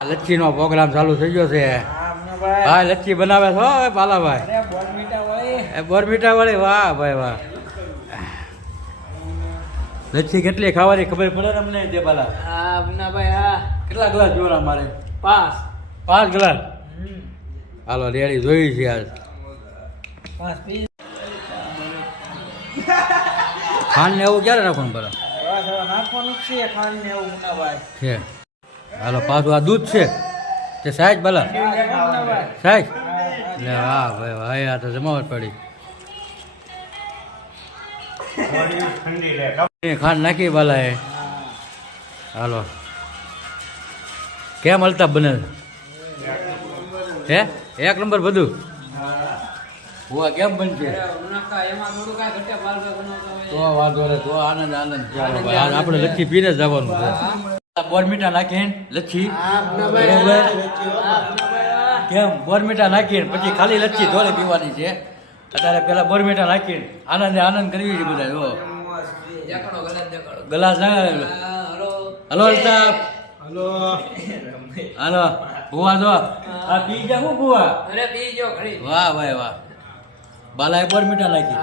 લચ્છી નો programme ચાલુ થઈ ગયો છે. હા લચ્છી બનાવે છો હવે પાલાભાઈ? બોરમીટા વાળી વાહ ભાઈ વાહ. લચ્છી કેટલી ખાવાની ખબર પડે ને અમને તે પાલા? કેટલા ગ્લાસ જોરા મારે? 5 ગ્લાસ. હાલો રેડી જોઈ છે આજ. ખાંડ ને એવું ક્યારે નાખવાનું પડે? છે હાલો પાછું આ દૂધ છે તે સાહેબ ભલા સાહેબ લે વાહ ભાઈ ભાઈ આ તો જમાવટ પડી. ખાંડ નાખી ભલા એ. હાલો કેમ હલતા બને હે? 1 નંબર બધું. હુઆ કેમ બનશે? તો વાંધો નહીં તો આનંદ ચાલો ભાઈ આપણે લચ્છી પીને જવાનું છે. બોરમીટા નાખીને લચ્છી બરાબર. કેમ બોરમીટા નાખીને પછી ખાલી લચ્છી ધોળે પીવાની છે અત્યારે. પેલા બોરમીટા નાખીને આનંદ કરવી છે બધા. જો ગ્લાસ ના હલો અલ્તાફ હાલો ભુવા જો આ પી જા હું ભુવા. વાહ ભાઈ વાહ. બાલાએ બોરમીટા નાખી.